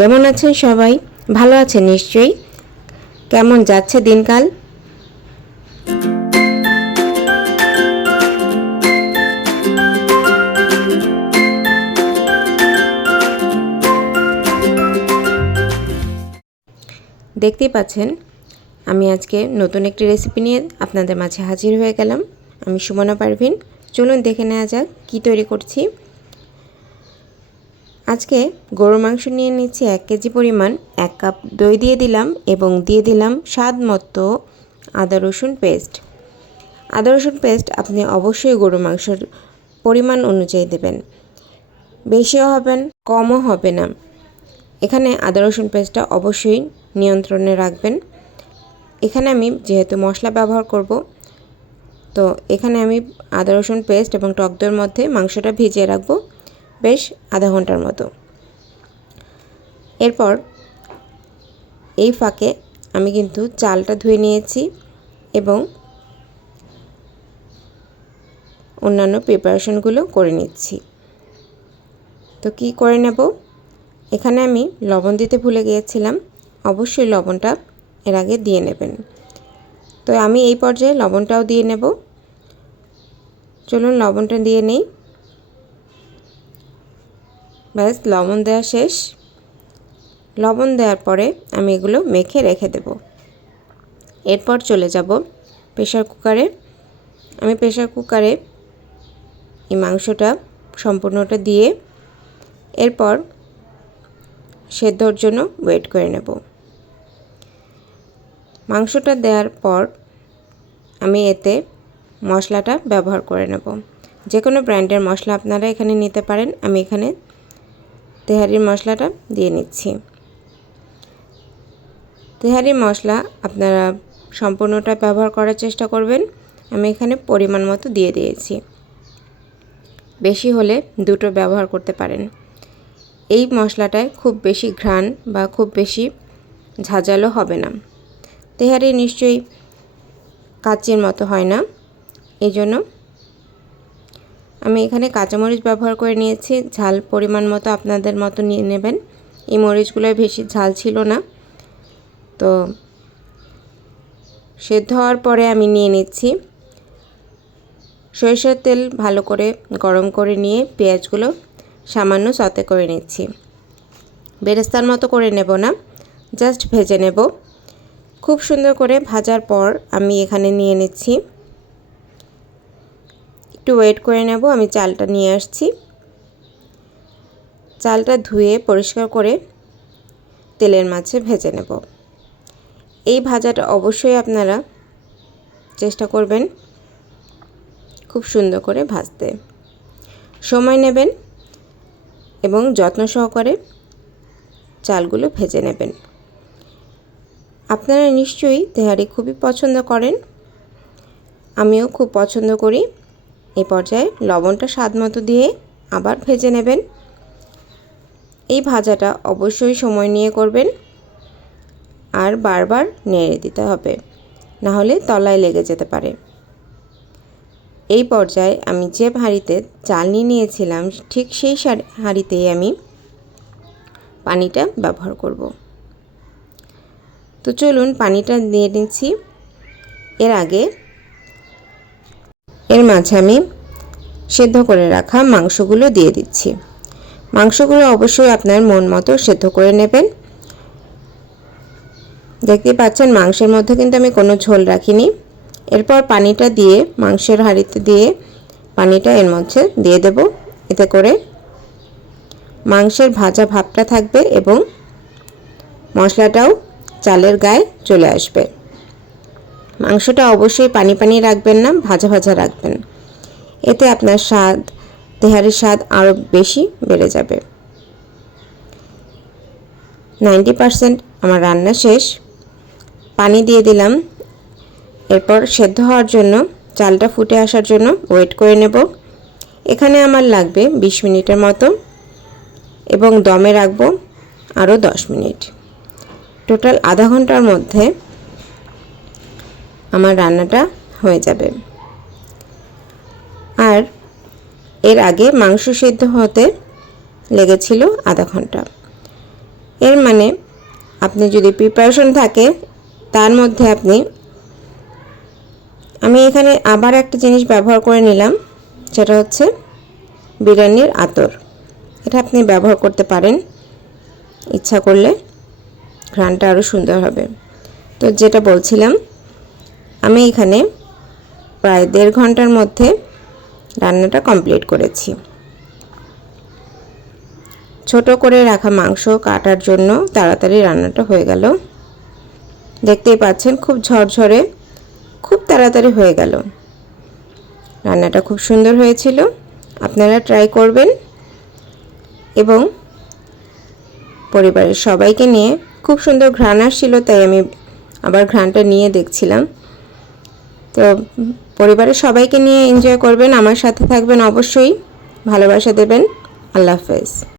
কেমন আছেন সবাই? ভালো আছেন নিশ্চয়ই। কেমন যাচ্ছে দিনকাল? দেখতেই পাচ্ছেন, আমি আজকে নতুন একটি রেসিপি নিয়ে আপনাদের মাঝে হাজির হয়ে গেলাম। আমি সুমনা পারভিন। চলুন দেখে নেওয়া যাক কী তৈরি করছি। আজকে গরুর মাংস নিয়ে নিচ্ছি এক কেজি পরিমাণ, এক কাপ দই দিয়ে দিলাম এবং দিয়ে দিলাম স্বাদ মতো আদা রসুন পেস্ট। আদা রসুন পেস্ট আপনি অবশ্যই গরুর মাংসের পরিমাণ অনুযায়ী দেবেন। বেশিও হবেন কমও হবে না। এখানে আদা রসুন পেস্টটা অবশ্যই নিয়ন্ত্রণে রাখবেন। এখানে আমি যেহেতু মশলা ব্যবহার করব, তো এখানে আমি আদা রসুন পেস্ট এবং টক দইয়ের মধ্যে মাংসটা ভিজিয়ে রাখব। বেশ আধা ঘণ্টার মতো। এরপর এই ফাঁকে আমি কিন্তু চালটা ধুয়ে নিয়েছি এবং অন্যান্য প্রিপারেশনগুলো করে নিচ্ছি। তো কি করে নেব? এখানে আমি লবণ দিতে ভুলে গিয়েছিলাম, অবশ্যই লবণটা এর আগে দিয়ে নেবেন। তো আমি এই পর্যায়ে লবণটাও দিয়ে নেব। চলুন লবণটা দিয়ে নেই। ব্যাস, লবণ দেওয়া শেষ। লবণ দেওয়ার পরে আমি এগুলো মেখে রেখে দেব। এরপর চলে যাব প্রেশার কুকারে। আমি প্রেশার কুকারে এই মাংসটা সম্পূর্ণটা দিয়ে এরপর সেদ্ধর জন্য ওয়েট করে নেব। মাংসটা দেওয়ার পর আমি এতে মশলাটা ব্যবহার করে নেব। যে কোনো ব্র্যান্ডের মশলা আপনারা এখানে নিতে পারেন। আমি এখানে তেহারির মশলাটা দিয়ে নিচ্ছি। তেহারি মশলা আপনারা সম্পূর্ণটা ব্যবহার করার চেষ্টা করবেন। আমি এখানে পরিমাণ মতো দিয়ে দিয়েছি। বেশি হলে দুটো ব্যবহার করতে পারেন। এই মশলাটায় খুব বেশি ঘ্রাণ বা খুব বেশি ঝাঁঝালো হবে না। তেহারি নিশ্চয়ই কাচির মতো হয় না। এই জন্য আমি এখানে কাঁচামরিচ ব্যবহার করে নিয়েছি। ঝাল পরিমাণ মতো আপনাদের মতো নিয়ে নেবেন। এই মরিচগুলোয় বেশি ঝাল ছিল না। তো সেদ্ধ হওয়ার পরে আমি নিয়ে নিচ্ছি। সরিষার তেল ভালো করে গরম করে নিয়ে পেঁয়াজগুলো সামান্য সতে করে নিচ্ছি। বেরেস্তার মতো করে নেব না, জাস্ট ভেজে নেব। খুব সুন্দর করে ভাজার পর আমি এখানে নিয়ে নিচ্ছি। একটু ওয়েট করে নেব, আমি চালটা নিয়ে আসছি। চালটা ধুয়ে পরিষ্কার করে তেলের মাঝে ভেজে নেব। এই ভাজাটা অবশ্যই আপনারা চেষ্টা করবেন খুব সুন্দর করে ভাজতে। সময় নেবেন এবং যত্ন সহকারে চালগুলো ভেজে নেবেন। আপনারা নিশ্চয়ই তেহারি খুবই পছন্দ করেন। আমিও খুব পছন্দ করি। এই পর্যায়ে লবণটা স্বাদ মতো দিয়ে আবার ভেজে নেবেন। এই ভাজাটা অবশ্যই সময় নিয়ে করবেন আর বারবার নেড়ে দিতে হবে, না হলে তলায় লেগে যেতে পারে। এই পর্যায়ে আমি যে হাঁড়িতে চাল নিয়ে নিয়েছিলাম, ঠিক সেই হাঁড়িতেই আমি পানিটা ব্যবহার করব। তো চলুন পানিটা দিয়ে নিচ্ছি। এর আগে এর মাঝে আমি সেদ্ধ করে রাখা মাংসগুলো দিয়ে দিচ্ছি। মাংসগুলো অবশ্যই আপনার মন মতো সেদ্ধ করে নেবেন। দেখতে পাচ্ছেন মাংসের মধ্যে কিন্তু আমি কোনো ঝোল রাখিনি। এরপর পানিটা দিয়ে, মাংসের হাঁড়িতে দিয়ে পানিটা এর মধ্যে দিয়ে দেব। এতে করে মাংসের ভাজা ভাবটা থাকবে এবং মশলাটাও চালের গায়ে চলে আসবে। মাংসটা অবশ্যই পানি পানি রাখবেন না, ভাজা ভাজা রাখবেন। এতে আপনার স্বাদ তেহারির স্বাদ আরও বেশি বেড়ে যাবে। নাইনটি পারসেন্ট আমার রান্না শেষ। পানি দিয়ে দিলাম। এরপর সেদ্ধ হওয়ার জন্য, চালটা ফুটে আসার জন্য ওয়েট করে নেব। এখানে আমার লাগবে বিশ মিনিটের মতো এবং দমে রাখব আরও দশ মিনিট। টোটাল আধা ঘণ্টার মধ্যে আমার রান্নাটা হয়ে যাবে। আর এর আগে মাংস সেদ্ধ হতে লেগেছিল আধা ঘণ্টা। এর মানে আপনি যদি প্রিপারেশন থাকে, তার মধ্যে আপনি আমি এখানে আবার একটা জিনিস ব্যবহার করে নিলাম, সেটা হচ্ছে বিরিয়ানির আতর। এটা আপনি ব্যবহার করতে পারেন। ইচ্ছা করলে ঘ্রাণটা আরও সুন্দর হবে। তো যেটা বলছিলাম আমি এখানে প্রায় দেড় ঘণ্টার মধ্যে রান্নাটা কমপ্লিট করেছি। ছোট করে রাখা মাংস কাটার জন্য তাড়াতাড়ি রান্নাটা হয়ে গেল। দেখতেই পাচ্ছেন খুব ঝরঝরে, খুব তাড়াতাড়ি হয়ে গেল। রান্নাটা খুব সুন্দর হয়েছিল, আপনারা ট্রাই করবেন এবং পরিবারের সবাইকে নিয়ে খুব সুন্দর ঘ্রাণ আসছিল, তাই আমি আবার ঘ্রাণটা নিয়ে দেখছিলাম। তো পরিবারের সবাইকে নিয়ে এনজয় করবেন আমার সাথে থাকবেন অবশ্যই। ভালোবাসা দেবেন। আল্লাহ হাফেজ।